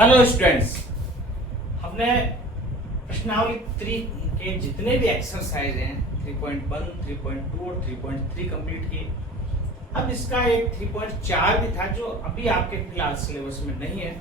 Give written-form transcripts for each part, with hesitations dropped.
Hello students, हमने प्रश्नावली 3 के जितने भी एक्सरसाइज हैं 3.1, 3.2 और 3.3 कंप्लीट किए। अब इसका एक 3.4 भी था जो अभी आपके फिलहाल सिलेबस में नहीं है,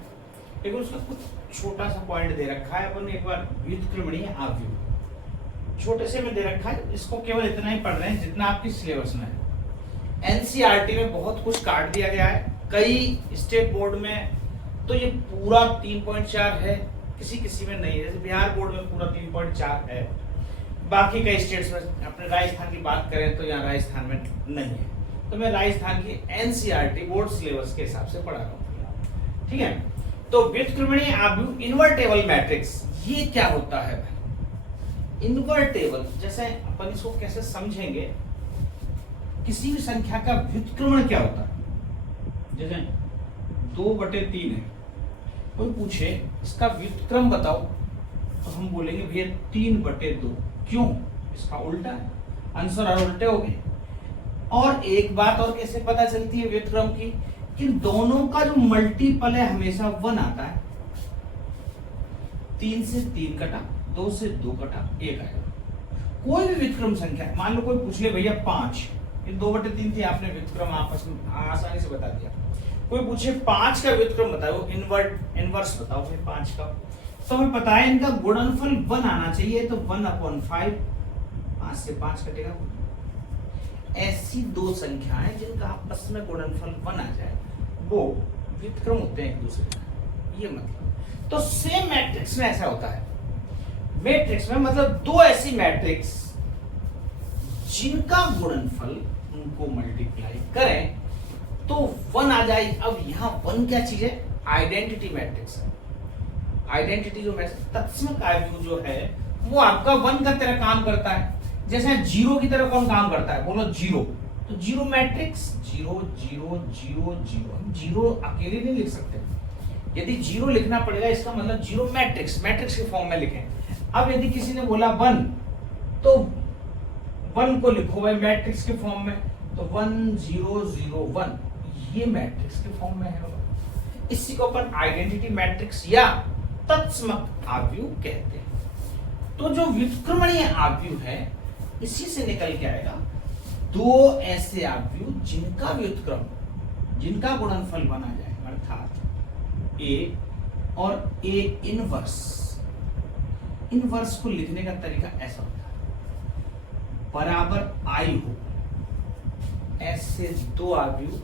लेकिन उसका कुछ छोटा सा पॉइंट दे रखा है। अपन एक बार व्युत्क्रमणीय आव्यूह छोटे से में दे रखा है, इसको केवल इतना ही पढ़ रहे हैं जितना आपकी सिलेबस में है। एनसीईआरटी में बहुत कुछ काट दिया गया है, कई स्टेट बोर्ड में तो ये पूरा 3.4 है, किसी किसी में नहीं है। जैसे बिहार बोर्ड में पूरा 3.4 है, बाकी कई स्टेट्स में। अपने राजस्थान की बात करें तो यहाँ राजस्थान में नहीं है, तो मैं राजस्थान की एनसीईआरटी बोर्ड सिलेबस के हिसाब से पढ़ा रहा हूँ। ठीक है, तो व्युत्क्रमणीय आव्यूह इन्वर्टेबल मैट्रिक्स, ये क्या होता है भाई? इन्वर्टेबल, जैसे अपन इसको कैसे समझेंगे, किसी भी संख्या का व्युत्क्रमण क्या होता है? जैसे 2/3 है, कोई पूछे इसका व्युत्क्रम बताओ, तो हम बोलेंगे भैया 3/2। क्यों? इसका उल्टा है, आंसर और उल्टे हो गए। और एक बात और कैसे पता चलती है व्युत्क्रम की, कि दोनों का जो मल्टीपल है हमेशा 1 आता है। 3 से 3 कटा, 2 से 2 कटा, 1 आएगा। कोई भी व्युत्क्रम संख्या, मान लो कोई पूछ ले भैया 5, ये 2/3 थी, आपने व्युत्क्रम आपस में आसानी से बता दिया। कोई पूछे 5 का व्युत्क्रम बताओ, इनवर्स बताओ फिर 5 का, तो हमें पता है इनका गुणनफल 1 आना चाहिए, तो 1/5, 5 से 5 कटेगा। ऐसी दो संख्याएं जिनका आपस में गुणनफल 1 आ जाए वो व्युत्क्रम होते हैं एक दूसरे का। ये मतलब, तो सेम मैट्रिक्स में ऐसा होता है। मैट्रिक्स में मतलब दो ऐसी मैट्रिक्स जिनका गुणनफल उनको मल्टीप्लाई करें तो 1 आ जाए। अब यहाँ 1 क्या चीज है? आइडेंटिटी मैट्रिक्स है। आइडेंटिटी जो मैट्रिक्स तत्समक आव्यूह जो है वो आपका 1 का तरह काम करता है। जैसे 0 की तरह कौन काम करता है? बोलो 0, तो 0 मैट्रिक्स 0 0 0 0। 0 अकेले नहीं लिख सकते, यदि 0 लिखना पड़ेगा इसका मतलब 0 मैट्रिक्स के फॉर्म में लिखें। अब यदि किसी ने बोला 1, तो 1 को लिखो भाई मैट्रिक्स के फॉर्म में, तो 1 0 0 1, ये मैट्रिक्स के फॉर्म में है। इसी को अपन आइडेंटिटी मैट्रिक्स या तत्समक आव्यूह कहते हैं। तो जो व्युत्क्रमणीय आव्यूह है इसी से निकल के आएगा दो ऐसे आव्यूह जिनका व्युत्क्रम, जिनका गुणनफल बना जाए, अर्थात ए और ए इनवर्स। इनवर्स को लिखने का तरीका ऐसा होता है, बराबर आई हो ऐसे दो आव्यूह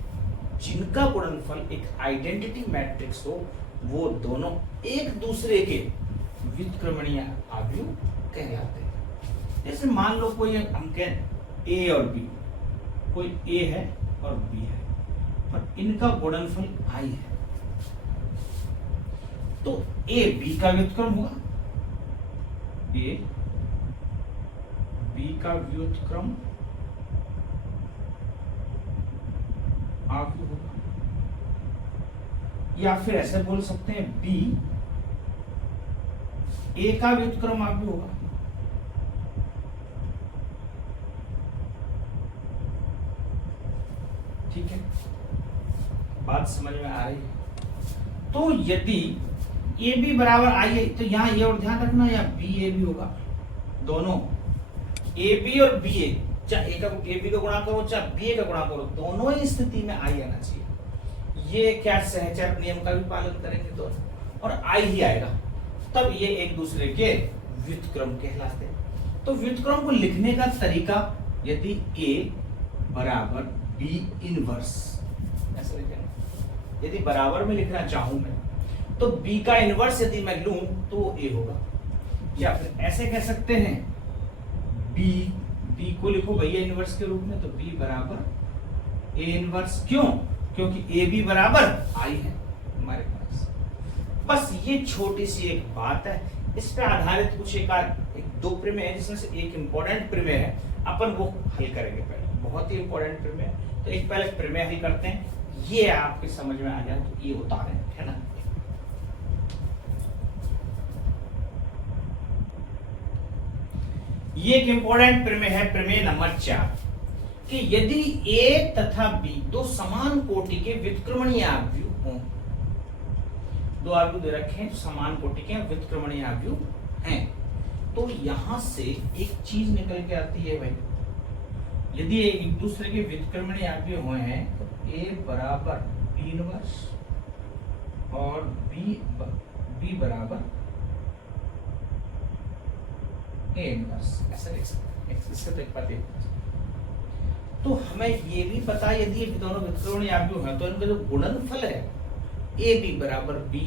जिनका गुणनफल एक आइडेंटिटी मैट्रिक्स हो, वो दोनों एक दूसरे के व्युत्क्रमणीय आव्यूह कहलाते हैं। जैसे मान लो कोई हम कहें ए और बी, कोई ए है और बी है, पर इनका गुणनफल आई है, तो ए बी का व्युत्क्रम होगा, ए बी का व्युत्क्रम आव्यूह होगा। या फिर ऐसे बोल सकते हैं बी ए का व्युत्क्रम आव्यूह होगा। ठीक है, बात समझ में आ रही है? तो यदि ए बी बराबर आई है, तो यहां ये और ध्यान रखना, या बी ए बी होगा, दोनों ए बी और बी ए, चाहे ए बी का गुणा करो चाहे बी ए का गुणा करो, दोनों ही स्थिति में आई आना चाहिए। ये क्या सहचर नियम का भी पालन करेंगे दोनों, और आई ही आएगा, तब ये एक दूसरे के व्युत्क्रम कहलाते हैं। तो व्युत्क्रम को लिखने का तरीका, यदि ए बराबर बी इनवर्स ऐसा लिखेंगे। यदि बराबर में लिखना चाहूं मैं, तो बी का इनवर्स यदि मैं लूं तो ए होगा। या फिर ऐसे कह सकते हैं बी को लिखो भैया इनवर्स के रूप में, तो बी बराबर ए इनवर्स। क्यों? क्योंकि ए बी बराबर आई है हमारे पास। बस ये छोटी सी एक बात है, इस पर आधारित कुछ एक दो प्रमेय है, जिसमें से एक इंपॉर्टेंट प्रमेय है, अपन वो हल करेंगे पहले। बहुत ही इंपॉर्टेंट प्रमेय, तो एक पहले प्रमेय हल करते हैं, ये आपके समझ में आ जाए तो ये उतारे, है ना। ये एक इंपॉर्टेंट प्रमेय है, प्रमेय नंबर 4, कि यदि ए तथा बी दो समान कोटि के व्युत्क्रमणीय आव्यूह हों, दो आव्यूह दे रखे हैं जो समान कोटि के व्युत्क्रमणीय आव्यूह हैं। तो यहां से एक चीज निकल के आती है भाई, यदि एक दूसरे के व्युत्क्रमणीय आव्यूह हुए हैं तो A बराबर B इनवर्स और B बराबर A इनवर्स, ऐसा लिख सकते हैं। इससे तो एक बात है, तो हमें ये भी पता है यदि ये दोनों व्युत्क्रमणीय आव्यूह हैं तो इनका जो गुणनफल है AB बराबर B,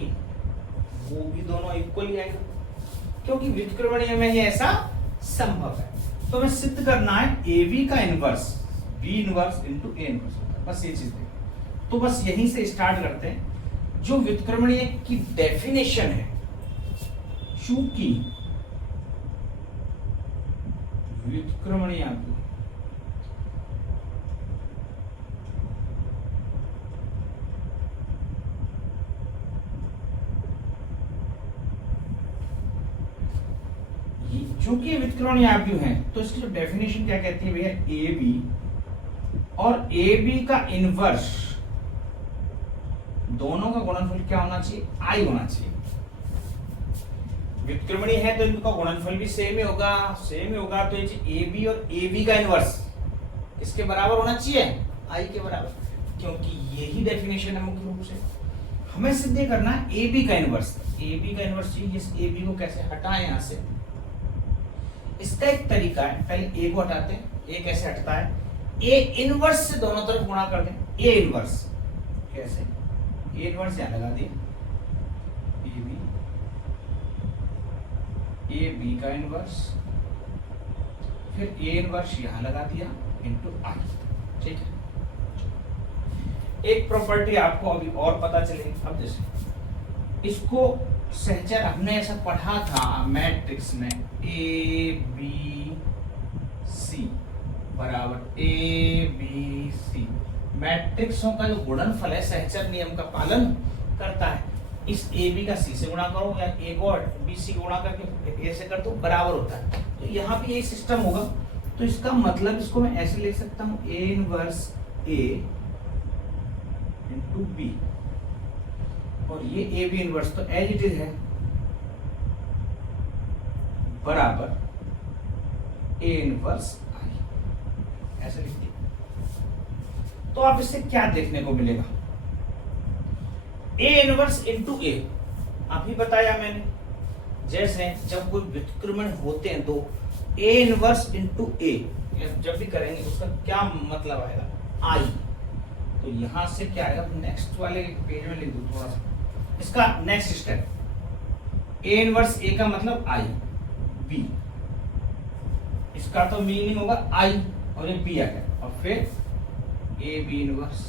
वो भी दोनों इक्वली आएगा, क्योंकि व्युत्क्रमणीय में ये ऐसा संभव है। तो हमें सिद्ध करना है AB का inverse B inverse into A inverse होता है, बस ये चीज है। तो बस यहीं से स्टार्ट करते हैं। जो व्युत्क्रमणीय की डेफिनेशन है, चूंकि व्युत्क्रमणीय आव्यूह चूंकि व्युत्क्रमणीय आव्यूह हैं तो इसकी जो डेफिनेशन क्या कहती है भैया, AB और AB का इनवर्स दोनों का गुणनफल क्या होना चाहिए, I होना चाहिए। व्युत्क्रमणीय है तो इनका गुणनफल भी सेम ही होगा, तो ये AB और AB का इनवर्स किसके बराबर होना चाहिए, I के बराबर, क्योंकि यही डेफिनेशन है मुख्य रूप से। हमें सिद्ध करना है AB का इनवर्स चाहिए। इस AB को कैसे हटाएं यहां से, इसका एक तरीका है, पहले A को हटाते हैं। A कैसे हटता है, A इनवर्स से दोनों तरफ गुणा कर दें। A इनवर्स कैसे, A इनवर्स यहां लगा दिए, AB का इनवर्स, फिर A इनवर्स यहां लगा दिया इनटू I। ठीक है, एक प्रॉपर्टी आपको अभी और पता चलेगी। अब जैसे इसको सहचर हमने ऐसा पढ़ा था मैट्रिक्स में, ABC बराबर ABC, मैट्रिक्सों का जो गुणनफल है सहचर नियम का पालन करता है। इस AB का C से गुणा करो या A को BC को गुणा करके A से कर दो, बराबर होता है। तो यहाँ भी यही सिस्टम होगा। तो इसका मतलब इसको मैं ऐसे लिख सकता हूँ, A inverse A into B, और ये AB इनवर्स तो एज इट इज है बराबर A इनवर्स I, ऐसे लिख दिया। तो आप इससे क्या देखने को मिलेगा, A इनवर्स इंटू A, आप ही बताया मैंने, जैसे जब कोई व्युत्क्रमण होते हैं तो A इनवर्स इंटू A जब भी करेंगे उसका क्या मतलब आएगा, I। तो यहां से क्या आएगा, नेक्स्ट वाले पेज में लिख दो थोड़ा सा, इसका next step, A inverse A का मतलब I, B, इसका तो मीनिंग होगा I और ये B आ गया, और फिर A B इनवर्स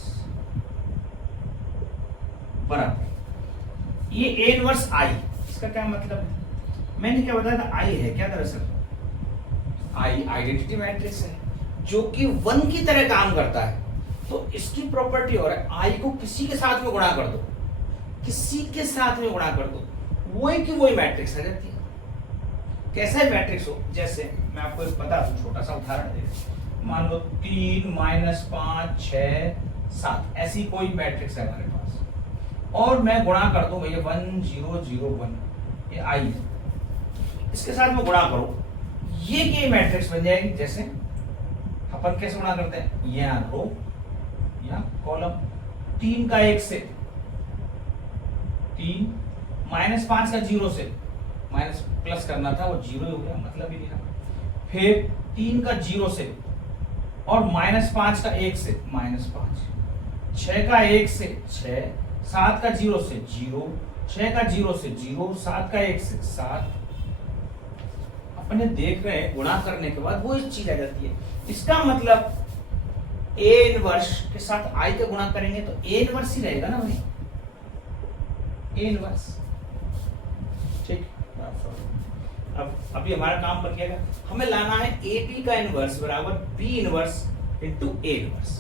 बराबर ये A इनवर्स I। इसका क्या मतलब है, मैंने क्या बताया था, I है क्या, दरअसल I आइडेंटिटी मैट्रिक्स है जो कि 1 की तरह काम करता है। तो इसकी प्रॉपर्टी और है, I को किसी के साथ में गुणा कर दो, किसी के साथ में गुणा कर दो, वही की वही मैट्रिक्स आ जाती है। कैसा है मैट्रिक्स हो, जैसे मैं आपको एक बता दूं, छोटा सा उदाहरण दे, मान लो 3 -5 6 7 ऐसी कोई मैट्रिक्स है हमारे पास, और मैं गुणा कर दूं भैया 1 0 0 1, ये I है, इसके साथ में गुणा करो, ये मैट्रिक्स बन जाएगी। जैसे अपन कैसे गुणा करते हैं, या रो या कॉलम, 3 का 1 से 3, -5 का 0 से, माइनस प्लस करना था वो 0 हो गया, मतलब ही नहीं रहा। फिर 3 का 0 से और -5 का 1 से -5, 6 का 1 से 6, 7 का 0 से 0, 6 का 0 से 0, 7 का 1 से 7। अपने देख रहे हैं गुणा करने के बाद वो एक चीज आ जाती है। इसका मतलब A इनवर्स के साथ I का गुणा करेंगे तो A इनवर्स ही रहेगा ना भाई, A इनवर्स। ठीक, अब अभी हमारा काम बन गया, हमें लाना है AB का इनवर्स बराबर B inverse into A inverse.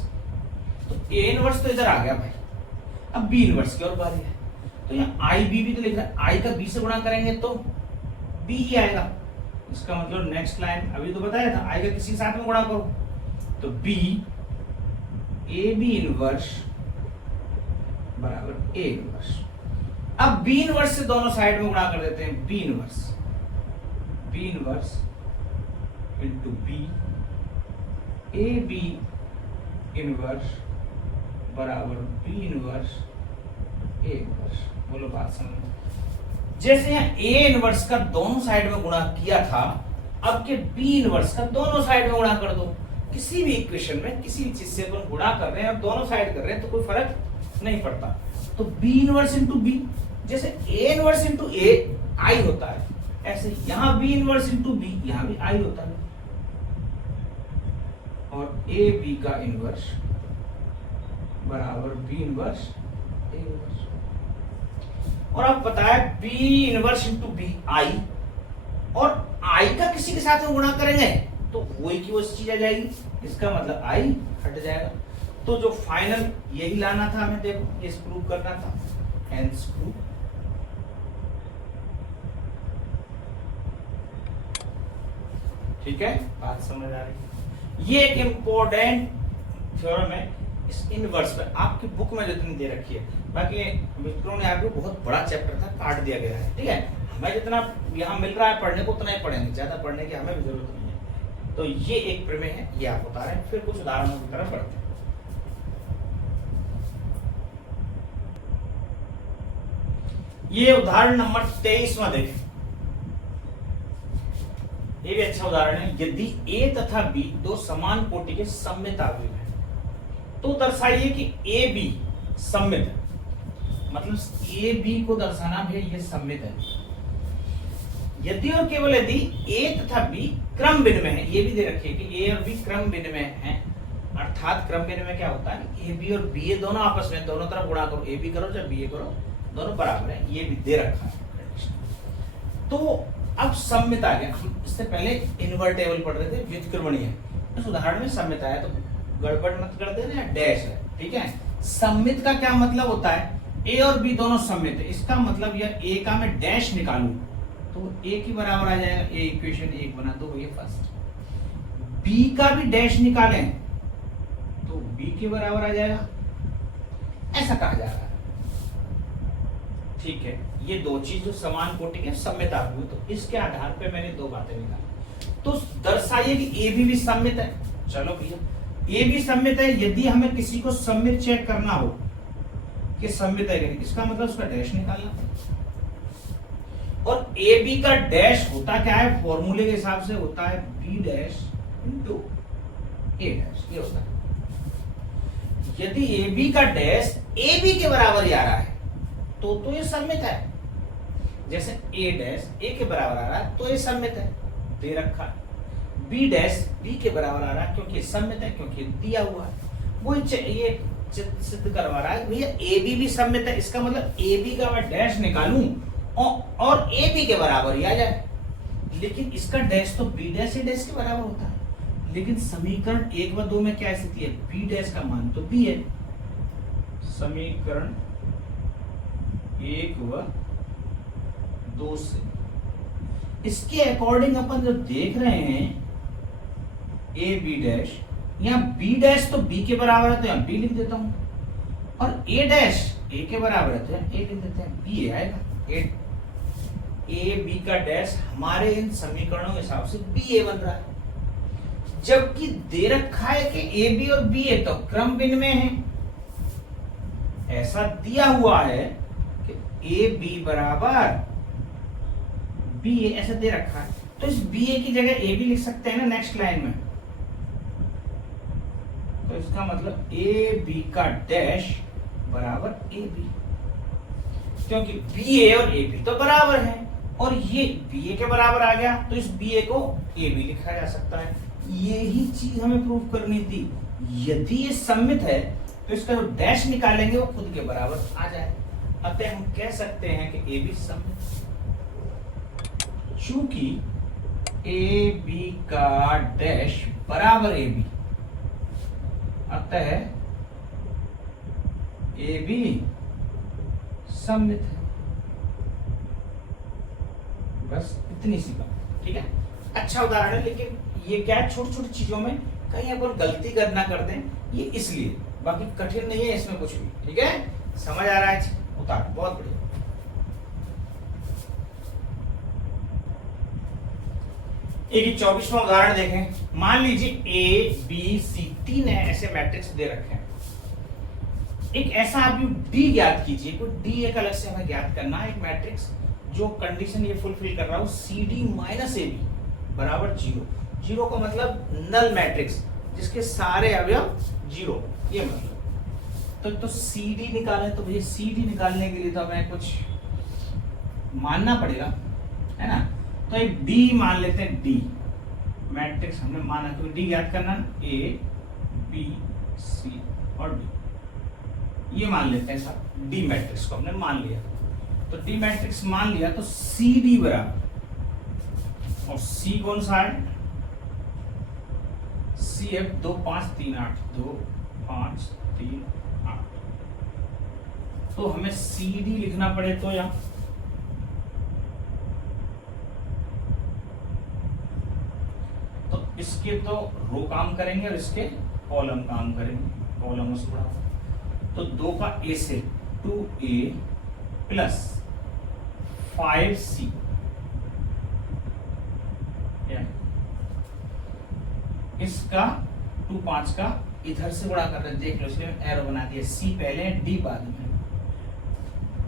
तो A इनवर्स तो इधर आ गया भाई, अब B इनवर्स की और बारी है। तो यहाँ IB भी तो लिख रहा है, I का B से गुणा करेंगे तो B ही आएगा। इसका मतलब नेक्स्ट लाइन अभी तो बताया था, I का किसी के साथ में गुणा करो तो B AB इनवर्स बराबर A इनवर्स। अब बी इनवर्स से दोनों साइड में गुणा कर देते हैं, B inverse into B, A B inverse बराबर बी इनवर्स ए इनवर्स। बोलो बात समझ। जैसे यहाँ ए इनवर्स का दोनों साइड में गुणा किया था, अब के बी इनवर्स का दोनों साइड में गुणा कर दो। किसी भी इक्वेशन में किसी भी चीज से अपन गुणा कर रहे हैं और दोनों साइड कर रहे हैं तो कोई फर्क नहीं पड़ता। तो बी इनवर्स इंटू बी, जैसे ए इनवर्स इंटू ए आई होता है, ऐसे यहां बी इनवर्स इंटू बी, यहां भी आई होता है। और ए बी का इनवर्स बराबर बी इनवर्स ए इनवर्स। और अब बताया B inverse into B I, और आई का किसी के साथ में गुणा करेंगे तो वही की वो चीज आ जाएगी, इसका मतलब आई हट जाएगा। तो जो फाइनल यही लाना था हमें, देखो ये प्रूव करना था, हेंस प्रूव। ठीक है, बात समझ आ रही। ये एक इंपॉर्टेंट थ्योरम है इस इनवर्स पे, आपकी बुक में जितनी दे रखी है। बाकी मित्रों ने आपको बहुत बड़ा चैप्टर था, काट दिया गया है। ठीक है, हमें जितना यहाँ मिल रहा है पढ़ने को उतना ही पढ़ेंगे, ज्यादा पढ़ने की हमें भी जरूरत नहीं है। तो ये एक प्रमेय है, ये आप बता रहे हैं। फिर कुछ उदाहरणों की तरफ बढ़ते हैं। ये उदाहरण नंबर 23 में देखें, ये भी अच्छा उदाहरण है। यदि ए तथा बी दो समान कोटि के सममित अवयव हैं तो दर्शाइए कि ए बी सममित है। मतलब ए बी को दर्शाना भी ये सममित है। यदि और केवल यदि ए तथा बी क्रम विनिमय है, ये भी दे रखिए कि ए और बी क्रम विनिमय है। अर्थात क्रम विनिमय क्या होता है, ए बी और बी ए दोनों आपस में दोनों तरफ गुणा करो, ए बी करो चाहे बी ए करो, दोनों बराबर है, ये भी दे रखा है। तो अब सममित आ गया। हम इससे पहले इन्वर्टेबल पढ़ रहे थे, व्युत्क्रमणीय। इस उदाहरण में सममित आया तो गड़बड़ मत कर देना, डैश है। ठीक है, सममित का क्या मतलब होता है, ए और बी दोनों सममित है। इसका मतलब यह ए का मैं डैश निकालूं तो ए के बराबर आ जाएगा, ए इक्वेशन एक बना दो, ये फर्स्ट। बी का भी डैश निकालें तो बी के बराबर आ जाएगा, ऐसा कहा जा रहा है। ठीक है, ये दो चीज जो समान कोटि के सममित अवयव, तो इसके आधार पे मैंने दो बातें निकाली। तो दर्शाइए कि ए भी सममित है। चलो भैया, ए भी सममित है। यदि हमें किसी को सममित चेक करना हो कि सममित है कि नहीं, इसका मतलब उसका डैश निकालना। और ए बी का डैश होता क्या है, फॉर्मूले के हिसाब से होता है बी डैश इंटू ए डैश, ये होता है। यदि ए बी का डैश ए बी के बराबर ही आ रहा है तो ये सममित है। जैसे ए डैश ए के बराबर आ रहा है तो ये सममित है, दे रखा है। बी डैश बी के बराबर आ रहा है क्योंकि सममित है, क्योंकि दिया हुआ है। वो ये सिद्ध करवा रहा है भैया ए बी भी सममित है। इसका मतलब ए बी का मैं डैश निकालूं और ए बी के बराबर ही आ जाए। लेकिन इसका डैश तो बी डैश ए डैश के बराबर होता है। लेकिन समीकरण 1 व 2 में क्या स्थिति है, बी डैश का मान तो बी है। समीकरण 1 व 2 से इसके अकॉर्डिंग अपन जो देख रहे हैं ए बी डैश, यहाँ बी डैश तो बी के बराबर है तो यहाँ बी लिख देता हूं, और ए डैश ए के बराबर है तो यहाँ ए लिख देते हैं, बी आएगा। ए बी का डैश हमारे इन समीकरणों के हिसाब से बी ए बन रहा है। जबकि दे रखा है कि ए बी और बी ए तो क्रम विनिमय है, ऐसा दिया हुआ है कि ए बी बराबर बी ए, ऐसा दे रखा है। तो इस बी ए की जगह ए बी लिख सकते हैं ना नेक्स्ट लाइन में। तो इसका मतलब ए बी का डैश बराबर ए बी, क्योंकि बी ए और ए बी तो बराबर है और ये बी ए के बराबर आ गया तो इस बी ए को ए बी लिखा जा सकता है। यही चीज हमें प्रूव करनी थी। यदि ये सममित है तो इसका जो डैश निकालेंगे वो खुद के बराबर आ जाए। अतः हम कह सकते हैं कि ए बी सममित। चूंकि ए बी का डैश बराबर ए बी, अतः ए बी सममित है। बस इतनी सी बात। ठीक है, अच्छा उदाहरण है, लेकिन ये क्या है, छोटी छोटी चीजों में कहीं अपन गलती करना कर दें, ये इसलिए, बाकी कठिन नहीं है इसमें कुछ भी। ठीक है, समझ आ रहा है, उतार, बहुत बढ़िया। एक 24वां उदाहरण देखें। मान लीजिए ए बी सी तीन ऐसे मैट्रिक्स दे रखे हैं। एक ऐसा आप डी ज्ञात कीजिए, कोई डी एक अलग से हमें ज्ञात करना है, एक मैट्रिक्स जो कंडीशन ये फुलफिल कर रहा हो सी डी माइनस ए बी बराबर जीरो। जीरो का मतलब नल मैट्रिक्स जिसके सारे अवयव जीरो, ये मतलब। तो सी डी निकालें, तो भैया सी डी निकालने के लिए तो हमें कुछ मानना पड़ेगा, है ना। तो एक डी मान लेते हैं, डी मैट्रिक्स हमने माना, क्योंकि डी ज्ञात करना है, ए बी सी और डी, ये मान लेते हैं सब। डी मैट्रिक्स को हमने मान लिया, तो डी मैट्रिक्स मान लिया, तो सी डी बराबर, और सी कौन सा है, सी है 2 5 3 8, 2 5 3 8। तो हमें सी डी लिखना पड़े तो यहां इसके तो रो काम करेंगे और इसके कॉलम काम करेंगे, कॉलम से बढ़ा। तो 2 का ए से 2a प्लस 5c, इसका 2 5 का इधर से गुणा कर रहे, देख लो, इसलिए एरो बना दिया, c पहले डी बाद में।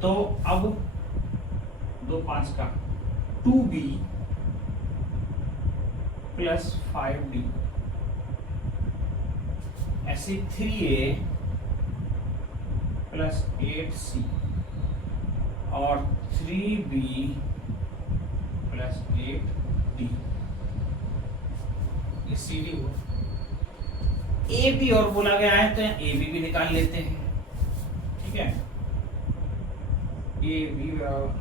तो अब 2 5 का 2b प्लस 5d, ऐसे 3a प्लस 8c और 3b प्लस 8d, ये सी डी हुआ। ए बी और बोला गया है तो ए बी भी निकाल लेते हैं, ठीक है। ए बी बराबर,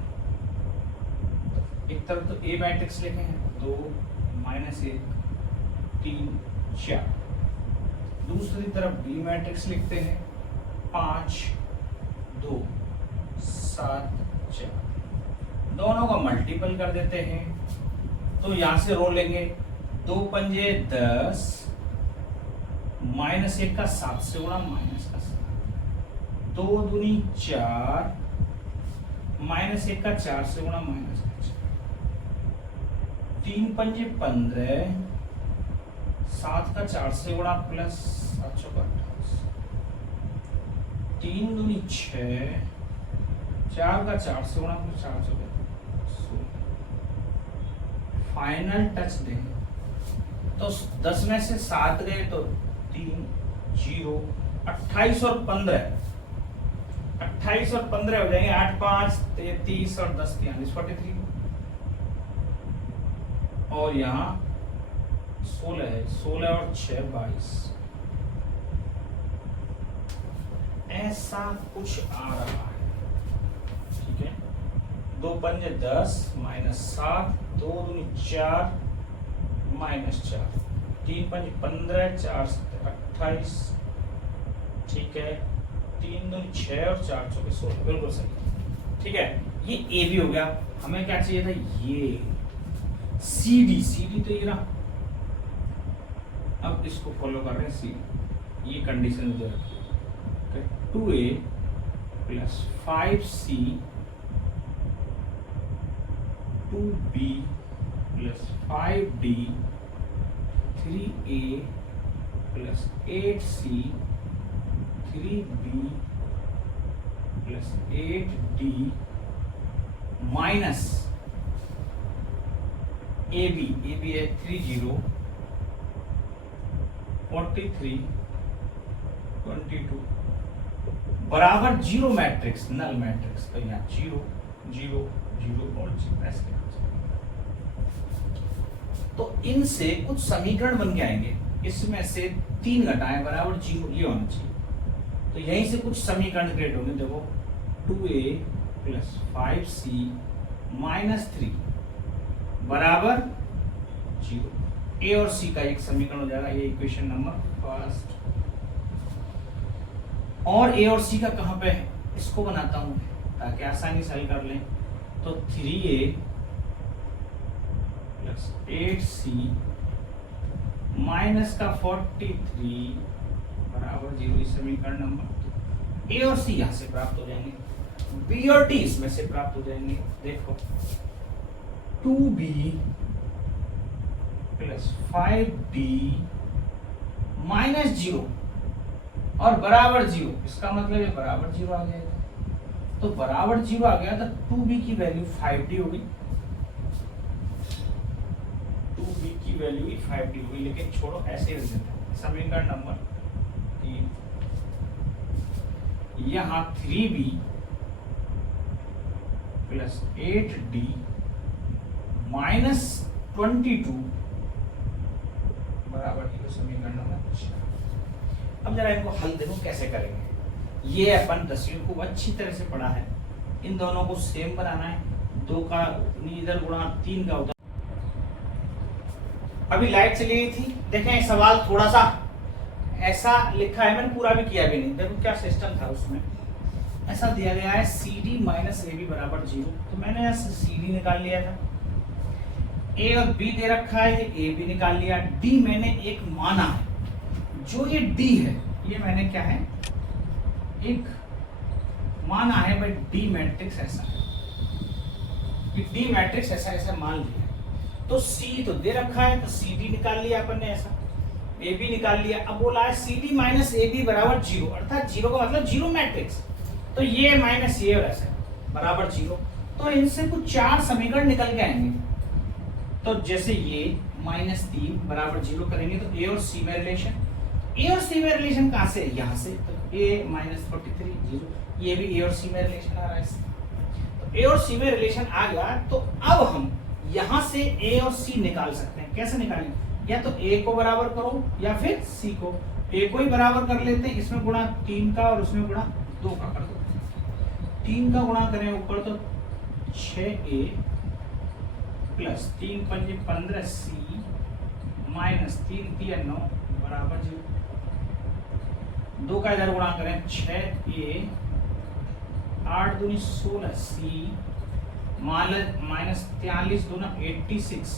एक तरफ तो ए मैट्रिक्स लिखे हैं 2 -1 3 4, दूसरी तरफ बी मैट्रिक्स लिखते हैं 5 2 7 4, दोनों का मल्टीपल कर देते हैं। तो यहां से रो लेंगे, 2 पंजे 10, -1 का 7 से गुणा -7, 2 दूनी 4, -1 का 4 से गुणा -4, 3 पंजे 15, 7 का 4 से गुणा प्लस 7 चौका 28, 3 दूनी 6, 4 का 4 से गुणा प्लस 4 चौका 16। फाइनल टच दें तो 10 में से 7 गए तो 3 0, 28 और 15, 28 और 15 हो जाएंगे 8 5 33 और 10 43 43, और यहाँ 16 है, 16 और 6 22, ऐसा कुछ आ रहा है, ठीक है। 2 पंजे 10 -7, 2 दूनी 4 -4, 3 पंजे 15, 4 28, ठीक है। 3 दूनी 6 और 4 चौके 16, बिल्कुल सही, ठीक है। ये ए भी हो गया। हमें क्या चाहिए था, ये सी डी तो ये ना, अब इसको फॉलो कर रहे हैं सी, ये कंडीशन दे रखी है, 2a plus 5c 2b plus 5d 3a plus 8c 3b plus 8d माइनस ए बी है 30 43 22 बराबर जीरो मैट्रिक्स, नल मैट्रिक्स। तो यहाँ 0 0 0 और 0 ऐसे। तो इनसे कुछ समीकरण बन के आएंगे, इसमें से 3 घटाएं बराबर 0, ये होना चाहिए। तो यहीं से कुछ समीकरण क्रिएट होंगे, देखो 2a प्लस 5c माइनस 3 बराबर 0, ए और सी का एक समीकरण हो जाएगा, ये इक्वेशन नंबर फर्स्ट। और ए और सी का कहां पे है, इसको बनाता हूं ताकि आसानी से हल कर लें। तो 3a प्लस 8c माइनस का 43 बराबर 0, समीकरण नंबर। ए और सी यहां से प्राप्त हो जाएंगे, बी और डी इसमें से प्राप्त हो जाएंगे। देखो 2b प्लस 5d माइनस 0 और बराबर 0, इसका मतलब है बराबर 0 आ जाएगा। तो बराबर 0 आ गया तो 2b की वैल्यू 5d होगी, 2b की वैल्यू 5d होगी। लेकिन छोड़ो, ऐसे रख देते हैं। समीकरण नंबर 3, यहाँ 3b प्लस 8d माइनस 22 बराबर 0 समीकरण नंबर 4। अब जरा इनको हल देखो कैसे करेंगे। ये अपन 10वीं को अच्छी तरह से पढ़ा है, इन दोनों को सेम बनाना है। 2 का इधर गुणा 3 का उधर। अभी लाइट चली गई थी, देखें सवाल थोड़ा सा ऐसा लिखा है, मैंने पूरा भी किया भी नहीं। देखो क्या सिस्टम था उसमें, ऐसा दिया गया है CD माइनस AB बराबर 0। तो मैंने यहाँ से CD निकाल लिया था, A और B दे रखा है, ये A भी निकाल लिया। D मैंने एक माना है, जो ये D है ये मैंने क्या है एक माना है, भाई D मैट्रिक्स ऐसा है, ये D मैट्रिक्स ऐसा ऐसा मान लिया। तो C तो दे रखा है, तो CD निकाल लिया अपन ने, ऐसा A भी निकाल लिया। अब बोला है CD माइनस AB बराबर 0, अर्थात 0 का मतलब 0 मैट्रिक्स। तो ये माइनस ये और ऐसा बराबर 0। तो इनसे कुछ 4 समीकरण निकल के आएंगे। तो जैसे ये माइनस 3 बराबर 0 करेंगे तो A और C में रिलेशन, A और C में रिलेशन कहाँ से, यहाँ से। तो A माइनस 43 0, ये भी A और C में रिलेशन आ रहा है। तो A और C में रिलेशन आ गया, तो अब हम यहाँ से A और C निकाल सकते हैं। कैसे निकालें, या तो A को बराबर करो या फिर C को। A को ही बराबर कर लेते हैं, इसमें गुणा 3 का और उसमें गुणा 2 का कर दो। 3 का गुणा करें ऊपर तो 6A प्लस 3 पंजे 15C माइनस 3 3 9 बराबर 0। 2 का इधर गुणा करें 6A 8 दूनी 16C माइनस 43 दूना 86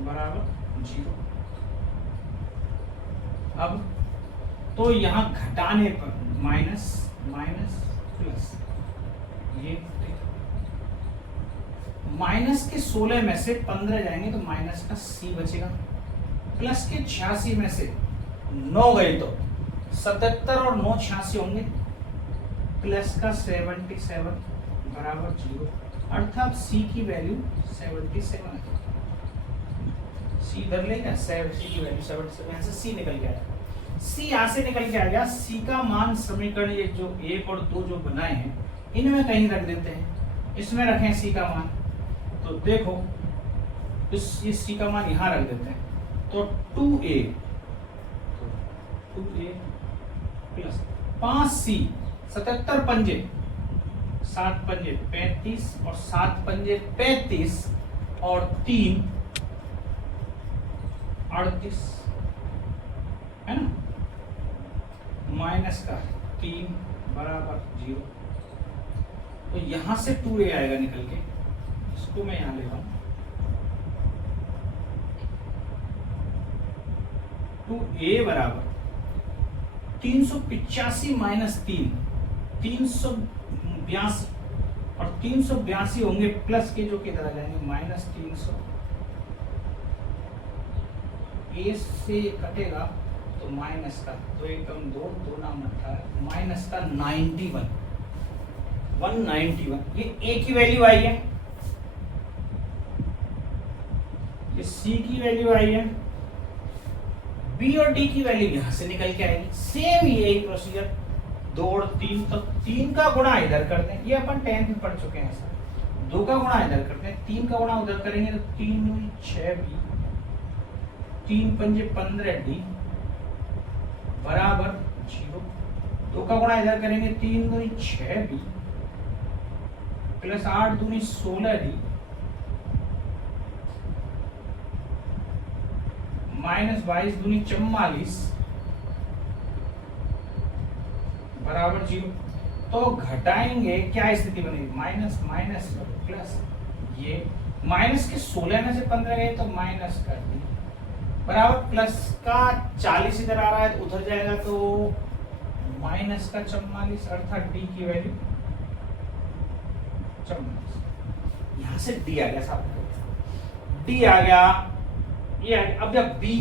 बराबर 0। अब तो यहाँ घटाने पर माइनस माइनस प्लस, ये माइनस के 16 में से 15 जाएंगे तो माइनस का C बचेगा, प्लस के 86 में से 9 गए तो 77 और 9 86 होंगे, प्लस का 77 बराबर 0। अर्थात C की वैल्यू 77 है। C इधर लेगा, C की वैल्यू 77, यहाँ से C निकल गया। C यहाँ से निकल के आ गया। C का मान समीकरण ये जो 1 और 2 जो बनाए हैं इनमें कहीं रख देते हैं, इसमें रखें C का मान। तो देखो इस C का मान यहाँ रख देते हैं, तो 2A प्लस 5C 77 पंजे 7 पंजे 35 और 7 पंजे 35 और 3 38 है ना, माइनस का 3 बराबर 0। तो यहां से 2A आएगा निकल के, इसको मैं यहां ले रहा हूं। 2A बराबर 385 माइनस 3 382 और 382 होंगे, प्लस के जो किधर आ जाएंगे माइनस 300। A से कटेगा तो माइनस का 2 एकम 2 2 नाम 18 माइनस का 91 191। ये A की वैल्यू आई है, ये C की वैल्यू आई है, B और D की वैल्यू यहां से निकल के आएगी। सेम यही प्रोसीजर 2 और 3, तो 3 का गुणा इधर करते हैं, ये अपन 10th में पढ़ चुके हैं सर। 2 का गुणा इधर करते हैं, 3 का गुणा उधर करेंगे तो 3 6B 3 पंजे 15D बराबर 0। 2 का गुणा इधर करेंगे 3 दूनी 6B प्लस 8 दूनी 16D माइनस 22 दूनी 44 बराबर 0। तो घटाएंगे क्या स्थिति बनेगी, माइनस माइनस प्लस, ये माइनस के 16 में से 15 गए तो माइनस कर दी बराबर प्लस का 40 इधर आ रहा है तो उधर जाएगा तो माइनस का 44, अर्थात D की वैल्यू 44। यहां से डी आ गया साहब, डी आ गया, ये आ गया। अब जब बी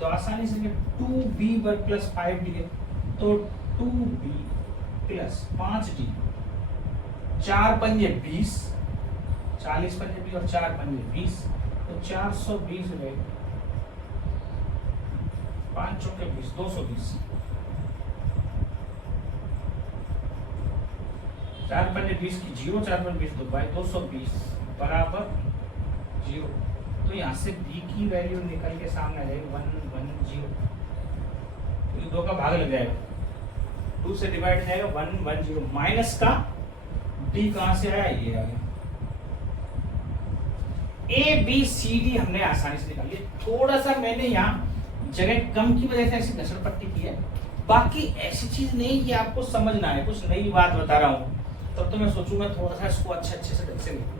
तो आसानी से 2b प्लस 5d है, तो 2b प्लस 5d, 4 पंजे 20, 40 पंजे 20 और 4 पंजे 20, तो 420 रुपए, 5 चौके 20, 220, 4 पंजे 20 की 0, 4 पंजे 20 दो बाई 220 बराबर 0। तो यहाँ से b की वैल्यू निकल के सामने आ जाएगी 110, तो ये 2 का भाग लग जाएगा, 2 से डिवाइड जाएगा 110, माइनस का d कहां से आया, ये आ गया। ए बी सी डी हमने आसानी से निकाल लिया। थोड़ा सा मैंने यहाँ जगह कम की वजह से ऐसी घसड़ पट्टी की है, बाकी ऐसी चीज नहीं कि आपको समझना है, कुछ नई बात बता रहा हूँ, तब तो मैं सोचूंगा थोड़ा सा इसको अच्छे से ढंग से लिखूं।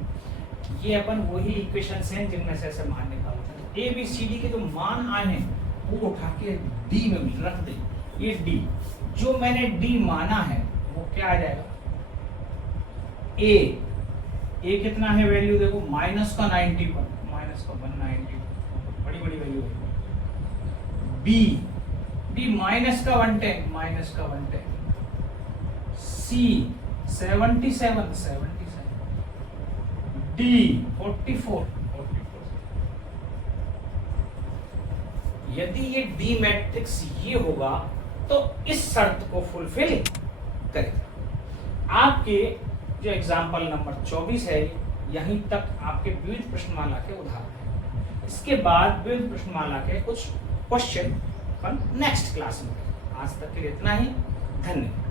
ये अपन वही इक्वेशंस हैं जिनमें से ऐसे मान निकालते हैं। ए बी सी डी के जो मान आए हैं वो उठा के डी में रख दे। ये डी जो मैंने डी माना है वो क्या आ जाएगा, ए कितना है वैल्यू देखो, माइनस का 91, माइनस का 190, बड़ी वैल्यू है। बी माइनस का 110, माइनस का 110। सी 77, डी 44। यदि ये डी मैट्रिक्स ये होगा तो इस शर्त को फुलफिल करेगा। आपके जो एग्जाम्पल नंबर 24 है, यहीं तक आपके विविध प्रश्नमाला के उदाहरण है। इसके बाद विविध प्रश्नमाला के कुछ क्वेश्चन नेक्स्ट क्लास में। आज तक के लिए इतना ही, धन्यवाद।